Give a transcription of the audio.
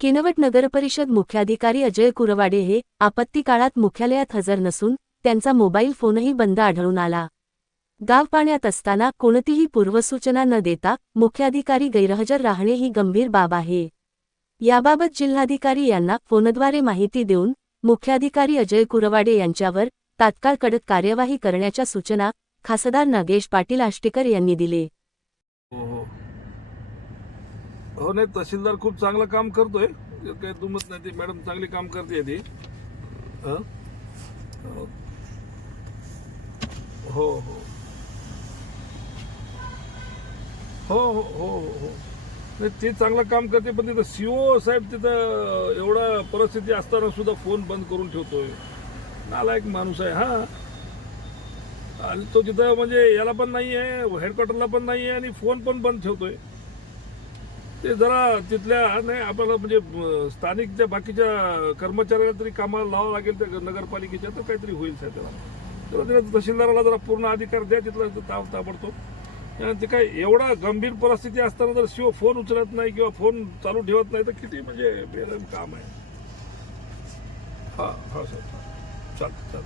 किनवट नगरपरिषद मुख्याधिकारी अजय कुरवाडे हे आपत्ती काळात मुख्यालयात हजर नसून त्यांचा मोबाईल फोनही बंद आढळून आला। गाव पाण्यात असताना कोणतीही पूर्वसूचना न देता मुख्याधिकारी गैरहजर राहणे ही गंभीर बाब आहे। याबाबत जिल्हाधिकारी यांना फोनद्वारे माहिती देऊन मुख्याधिकारी अजय कुरवाडे यांच्यावर तात्काळ कडक कार्यवाही करण्याच्या सूचना खासदार नागेश पाटील आष्टेकर यांनी दिले। हो नाही, तहसीलदार खूप चांगलं काम करतोय, काही दुमत नाही, ती मॅडम चांगली काम करते ती। हो हो हो हो हो हो नाही, ती चांगलं काम करते, पण तिथं सीओ साहेब तिथं एवढा परिस्थिती असताना सुद्धा फोन बंद करून ठेवतोय। नालायक माणूस आहे हा। आणि तो तिथं म्हणजे याला पण नाही आहे, हेडक्वार्टरला पण नाही आहे, आणि फोन पण बंद ठेवतोय। ते जरा तिथल्या नाही आपल्याला म्हणजे स्थानिक ज्या बाकीच्या कर्मचाऱ्याला तरी कामाला लावावं लागेल त्या नगरपालिकेच्या, तर काहीतरी होईल साहेब त्याला तहसीलदाराला जरा पूर्ण अधिकार द्या तिथला ताबडतोब। ते काय एवढा गंभीर परिस्थिती असताना जर शिव फोन उचलत नाही किंवा फोन चालू ठेवत नाही तर किती म्हणजे बेरहम काम आहे। हा हा साहेब, चाल चाल।